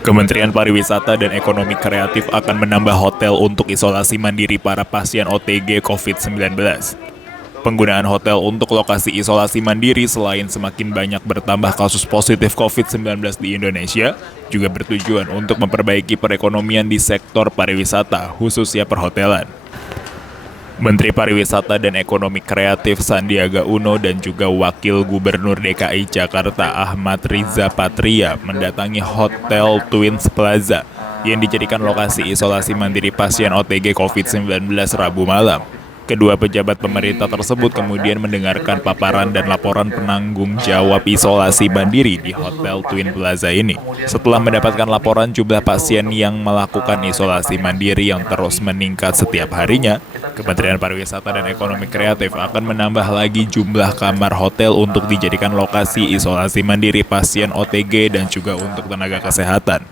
Kementerian Pariwisata dan Ekonomi Kreatif akan menambah hotel untuk isolasi mandiri para pasien OTG COVID-19. Penggunaan hotel untuk lokasi isolasi mandiri selain semakin banyak bertambah kasus positif COVID-19 di Indonesia, juga bertujuan untuk memperbaiki perekonomian di sektor pariwisata, khususnya perhotelan. Menteri Pariwisata dan Ekonomi Kreatif Sandiaga Uno dan juga Wakil Gubernur DKI Jakarta Ahmad Riza Patria mendatangi Hotel Twins Plaza yang dijadikan lokasi isolasi mandiri pasien OTG COVID-19 Rabu malam. Kedua pejabat pemerintah tersebut kemudian mendengarkan paparan dan laporan penanggung jawab isolasi mandiri di Hotel Twin Plaza ini. Setelah mendapatkan laporan jumlah pasien yang melakukan isolasi mandiri yang terus meningkat setiap harinya, Kementerian Pariwisata dan Ekonomi Kreatif akan menambah lagi jumlah kamar hotel untuk dijadikan lokasi isolasi mandiri pasien OTG dan juga untuk tenaga kesehatan.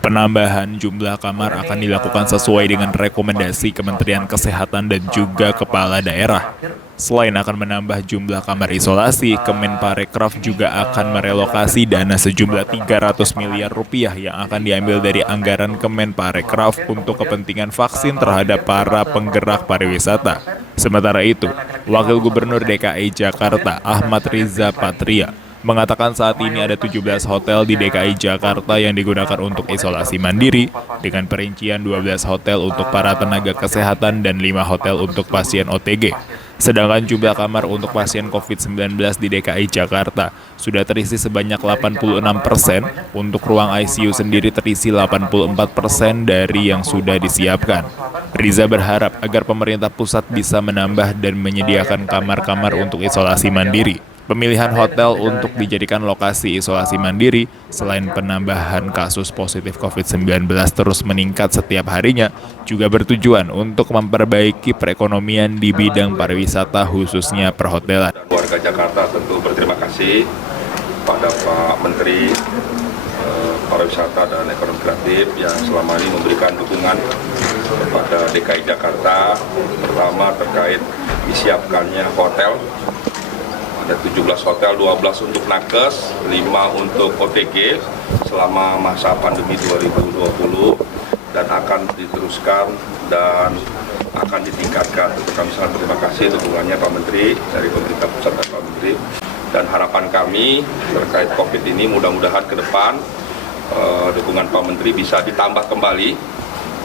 Penambahan jumlah kamar akan dilakukan sesuai dengan rekomendasi Kementerian Kesehatan dan juga Kepala Daerah. Selain akan menambah jumlah kamar isolasi, Kemenparekraf juga akan merelokasi dana sejumlah 300 miliar rupiah yang akan diambil dari anggaran Kemenparekraf untuk kepentingan vaksin terhadap para penggerak pariwisata. Sementara itu, Wakil Gubernur DKI Jakarta Ahmad Riza Patria mengatakan saat ini ada 17 hotel di DKI Jakarta yang digunakan untuk isolasi mandiri, dengan perincian 12 hotel untuk para tenaga kesehatan dan 5 hotel untuk pasien OTG. Sedangkan jumlah kamar untuk pasien COVID-19 di DKI Jakarta sudah terisi sebanyak 86%, untuk ruang ICU sendiri terisi 84% dari yang sudah disiapkan. Riza berharap agar pemerintah pusat bisa menambah dan menyediakan kamar-kamar untuk isolasi mandiri. Pemilihan hotel untuk dijadikan lokasi isolasi mandiri, selain penambahan kasus positif COVID-19 terus meningkat setiap harinya, juga bertujuan untuk memperbaiki perekonomian di bidang pariwisata khususnya perhotelan. Warga Jakarta tentu berterima kasih pada Pak Menteri Pariwisata dan Ekonomi Kreatif yang selama ini memberikan dukungan kepada DKI Jakarta, pertama terkait disiapkannya hotel. Ada 17 hotel, 12 untuk nakes, 5 untuk OTG selama masa pandemi 2020 dan akan diteruskan dan akan ditingkatkan. Tentu kami sangat berterima kasih dukungannya Pak Menteri dari pemerintah pusat dan Pak Menteri, dan harapan kami terkait COVID ini mudah-mudahan ke depan dukungan Pak Menteri bisa ditambah kembali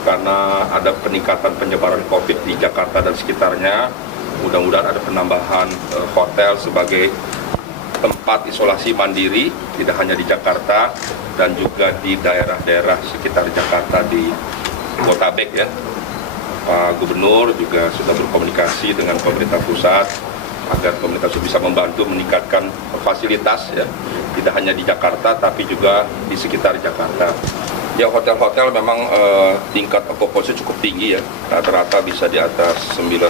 karena ada peningkatan penyebaran COVID di Jakarta dan sekitarnya. Mudah-mudahan ada penambahan hotel sebagai tempat isolasi mandiri, tidak hanya di Jakarta dan juga di daerah-daerah sekitar Jakarta di Botabek ya. Pak Gubernur juga sudah berkomunikasi dengan pemerintah pusat agar pemerintah pusat bisa membantu meningkatkan fasilitas ya, tidak hanya di Jakarta tapi juga di sekitar Jakarta. Ya, hotel-hotel memang tingkat okupansi cukup tinggi ya, rata-rata bisa di atas 90%.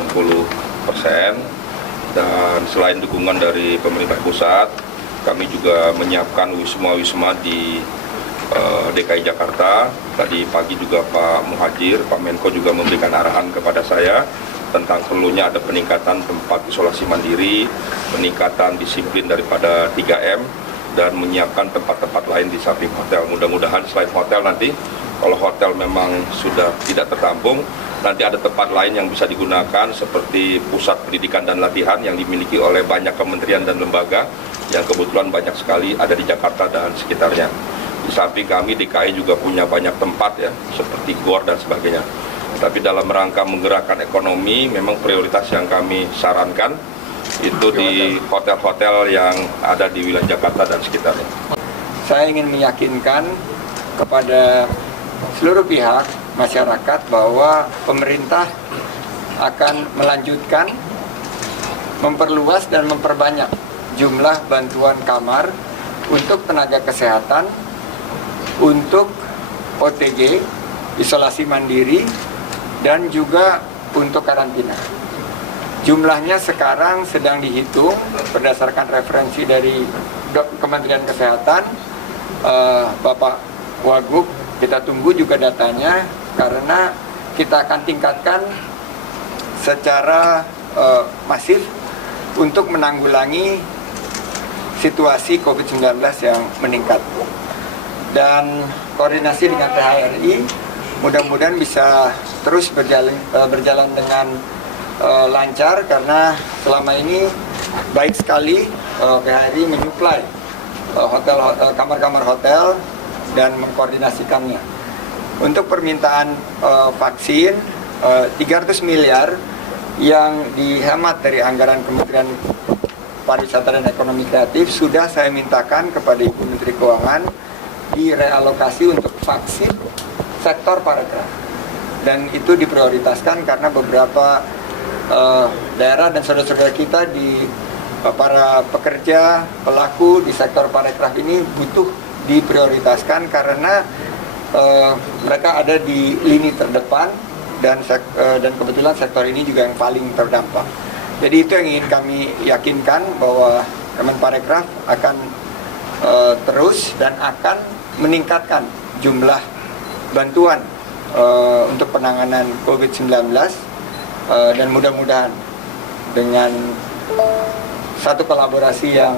Dan selain dukungan dari pemerintah pusat, kami juga menyiapkan wisma-wisma di DKI Jakarta. Tadi pagi juga Pak Muhajir, Pak Menko juga memberikan arahan kepada saya tentang perlunya ada peningkatan tempat isolasi mandiri, peningkatan disiplin daripada 3M, dan menyiapkan tempat-tempat lain di samping hotel. Mudah-mudahan selain hotel nanti, kalau hotel memang sudah tidak tertampung, nanti ada tempat lain yang bisa digunakan seperti pusat pendidikan dan latihan yang dimiliki oleh banyak kementerian dan lembaga yang kebetulan banyak sekali ada di Jakarta dan sekitarnya. Di samping kami DKI juga punya banyak tempat ya, seperti GOR dan sebagainya. Tapi dalam rangka menggerakkan ekonomi, memang prioritas yang kami sarankan itu di hotel-hotel yang ada di wilayah Jakarta dan sekitarnya. Saya ingin meyakinkan kepada seluruh pihak masyarakat bahwa pemerintah akan melanjutkan, memperluas dan memperbanyak jumlah bantuan kamar untuk tenaga kesehatan, untuk OTG, isolasi mandiri, dan juga untuk karantina. Jumlahnya sekarang sedang dihitung berdasarkan referensi dari Kementerian Kesehatan, Bapak Wagub, kita tunggu juga datanya karena kita akan tingkatkan secara masif untuk menanggulangi situasi COVID-19 yang meningkat. dan koordinasi dengan PHRI mudah-mudahan bisa terus berjalan dengan lancar, karena selama ini baik sekali PHRI menyuplai kamar-kamar hotel dan mengkoordinasikannya. Untuk permintaan vaksin 300 miliar yang dihemat dari anggaran Kementerian Pariwisata dan Ekonomi Kreatif sudah saya mintakan kepada Ibu Menteri Keuangan direalokasi untuk vaksin sektor parekraf, dan itu diprioritaskan karena beberapa daerah dan saudara-saudara kita di para pekerja pelaku di sektor parekraf ini butuh diprioritaskan karena mereka ada di lini terdepan dan kebetulan sektor ini juga yang paling terdampak. Jadi itu yang ingin kami yakinkan, bahwa Kemenparekraf akan terus dan akan meningkatkan jumlah bantuan untuk penanganan COVID-19 dan mudah-mudahan dengan satu kolaborasi yang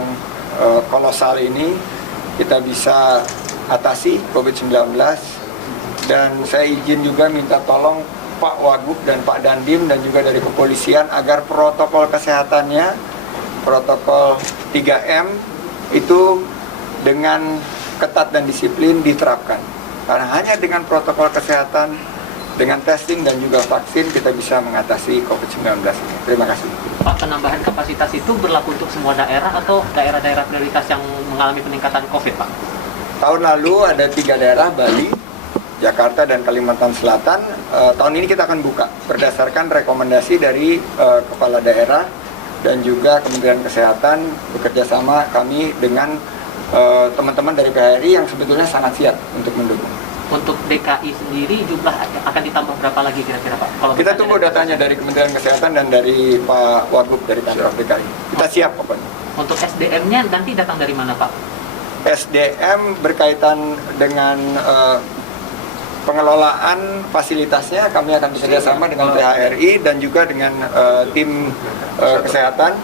kolosal ini kita bisa atasi COVID-19. Dan saya izin juga minta tolong Pak Wagub dan Pak Dandim dan juga dari kepolisian agar protokol kesehatannya, protokol 3M itu dengan ketat dan disiplin diterapkan. Karena hanya dengan protokol kesehatan, dengan testing dan juga vaksin kita bisa mengatasi COVID-19 ini. Terima kasih. Pak, penambahan kapasitas itu berlaku untuk semua daerah atau daerah-daerah prioritas yang mengalami peningkatan COVID, Pak? Tahun lalu ada 3 daerah, Bali, Jakarta, dan Kalimantan Selatan. Tahun ini kita akan buka berdasarkan rekomendasi dari kepala daerah dan juga Kementerian Kesehatan, bekerja sama kami dengan teman-teman dari PHRI yang sebetulnya sangat siap untuk mendukung. Untuk DKI sendiri jumlah akan ditambah berapa lagi kira-kira, Pak? Kalau Kita tunggu datanya dari Kementerian Kesehatan dan dari Pak Wagub dari Pemprov DKI. Kita siap pokoknya. Untuk SDM-nya nanti datang dari mana, Pak? SDM berkaitan dengan pengelolaan fasilitasnya, kami akan bekerja sama dengan PHRI dan juga dengan tim kesehatan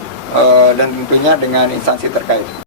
dan tentunya dengan instansi terkait.